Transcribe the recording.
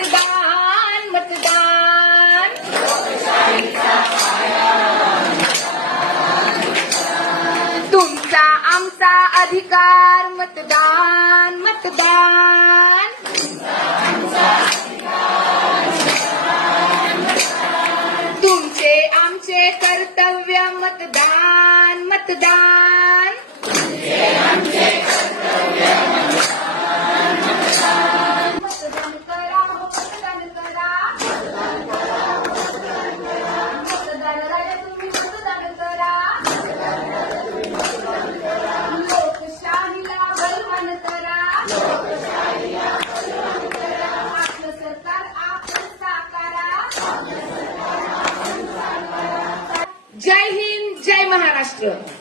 मतदान मतदान तुमचा आमचा अधिकार मतदान मतदान तुमचे आमचे कर्तव्य मतदान मतदान मतदान करा हो मतदान करा मतदान राजा तुम्ही मतदान करा लोकशाहीला बलवान करा आपलं सरकार आपण साकारा जय हिंद जय महाराष्ट्र.